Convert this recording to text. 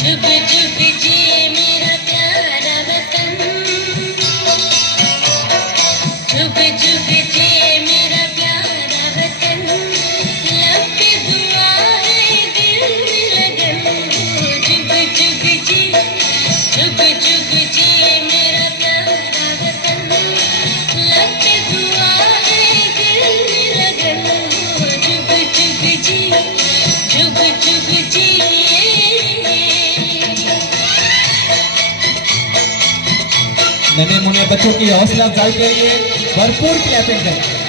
जुग जुग जिए मेरा प्यारा वतन, जुग जुग जिए मेरा प्यारा वतन, लब पे दुआ है दिल में लगन। जुग जुग जिए, जुग जुग जिए मेरा प्यारा वतन, लब पे दुआ है दिल में लगन। जुग जुग जिए, जुग जुग जिए। नन्हे मुन्ने बच्चों की हौसला अफजाई के लिए भरपूर क्लैपिंग करें।